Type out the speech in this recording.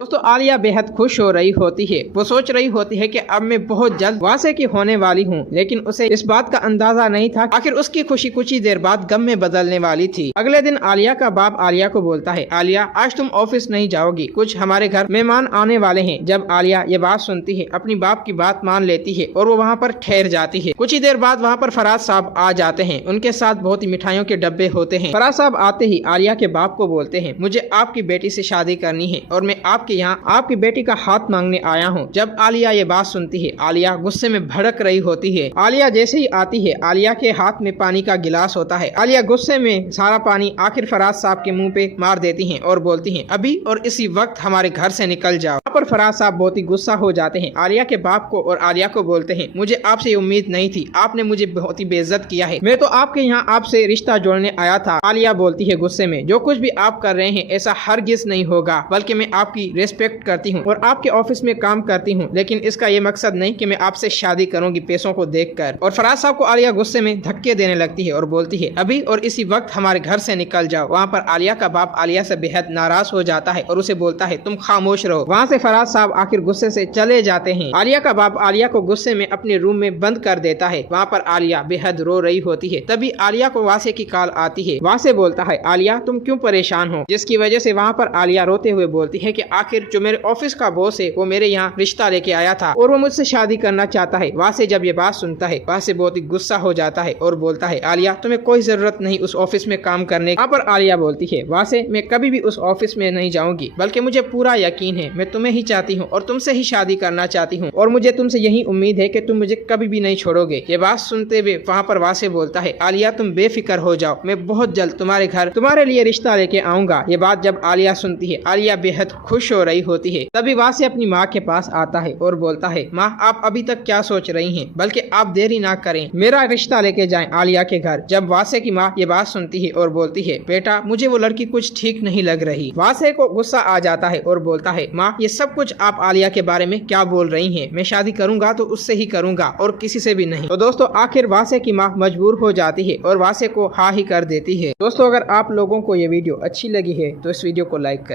दोस्तों आलिया बेहद खुश हो रही होती है। वो सोच रही होती है कि अब मैं बहुत जल्द वासे की होने वाली हूँ, लेकिन उसे इस बात का अंदाजा नहीं था आखिर उसकी खुशी कुछ ही देर बाद गम में बदलने वाली थी। अगले दिन आलिया का बाप आलिया को बोलता है, आलिया आज तुम ऑफिस नहीं जाओगी, कुछ हमारे घर मेहमान आने वाले हैं। जब आलिया ये बात सुनती है अपनी बाप की बात मान लेती है और वो वहाँ पर ठहर जाती है। कुछ ही देर बाद वहाँ पर फराज साहब आ जाते हैं। उनके साथ बहुत ही मिठाइयों के डब्बे होते हैं। फराज साहब आते ही आलिया के बाप को बोलते हैं, मुझे आपकी बेटी से शादी करनी है और मैं आपके यहाँ आपकी बेटी का हाथ मांगने आया हूँ। जब आलिया ये बात सुनती है आलिया गुस्से में भड़क रही होती है। आलिया जैसे ही आती है आलिया के हाथ में पानी का गिलास होता है। आलिया गुस्से में सारा पानी आखिर फराज साहब के मुंह पे मार देती हैं और बोलती हैं, अभी और इसी वक्त हमारे घर से निकल जाओ। यहाँ पर फराज साहब बहुत ही गुस्सा हो जाते हैं। आलिया के बाप को और आलिया को बोलते हैं, मुझे आपसे उम्मीद नहीं थी, आपने मुझे बहुत ही बेइज्जत किया है। मैं तो आपके यहाँ आपसे रिश्ता जोड़ने आया था। आलिया बोलती है गुस्से में, जो कुछ भी आप कर रहे हैं ऐसा हरगिज नहीं होगा, बल्कि मैं आपकी रेस्पेक्ट करती हूँ और आपके ऑफिस में काम करती हूँ, लेकिन इसका ये मकसद नहीं कि मैं आपसे शादी करूंगी पैसों को देखकर। और फराज साहब को आलिया गुस्से में धक्के देने लगती है और बोलती है, अभी और इसी वक्त हमारे घर से निकल जाओ। वहाँ पर आलिया का बाप आलिया से बेहद नाराज हो जाता है और उसे बोलता है, तुम खामोश रहो। वहाँ से फराज साहब आखिर गुस्से से चले जाते हैं। आलिया का बाप आलिया को गुस्से में अपने रूम में बंद कर देता है। वहाँ पर आलिया बेहद रो रही होती है। तभी आलिया को वासे की कॉल आती है। वासे बोलता है, आलिया तुम क्यों परेशान हो, जिसकी वजह से वहाँ पर आलिया रोते हुए बोलती है कि आखिर जो मेरे ऑफिस का बॉस है वो मेरे यहाँ रिश्ता लेके आया था और वो मुझसे शादी करना चाहता है। वासे जब ये बात सुनता है वासे बहुत ही गुस्सा हो जाता है और बोलता है, आलिया तुम्हें कोई जरूरत नहीं उस ऑफिस में काम करने की। यहाँ पर आलिया बोलती है, वासे मैं कभी भी उस ऑफिस में नहीं जाऊंगी, बल्कि मुझे पूरा यकीन है मैं तुम्हें ही चाहती हूँ और तुमसे ही शादी करना चाहती हूँ और मुझे तुमसे यही उम्मीद है कि तुम मुझे कभी भी नहीं छोड़ोगे। ये बात सुनते हुए वहाँ पर वासे बोलता है, आलिया तुम बेफिक्र हो जाओ, मैं बहुत जल्द तुम्हारे घर तुम्हारे लिए रिश्ता लेके आऊंगा। ये बात जब आलिया सुनती है आलिया बेहद खुश हो रही होती है। तभी वासे अपनी माँ के पास आता है और बोलता है, माँ आप अभी तक क्या सोच रही हैं, बल्कि आप देरी ना करें, मेरा रिश्ता लेके जाएं आलिया के घर। जब वासे की माँ ये बात सुनती है और बोलती है, बेटा मुझे वो लड़की कुछ ठीक नहीं लग रही। वासे को गुस्सा आ जाता है और बोलता है, माँ ये सब कुछ आप आलिया के बारे में क्या बोल रही हैं, मैं शादी करूंगा तो उससे ही करूंगा और किसी से भी नहीं। तो दोस्तों आखिर वासे की माँ मजबूर हो जाती है और वासे को हाँ ही कर देती है। दोस्तों अगर आप लोगों को ये वीडियो अच्छी लगी है तो इस वीडियो को लाइक करें।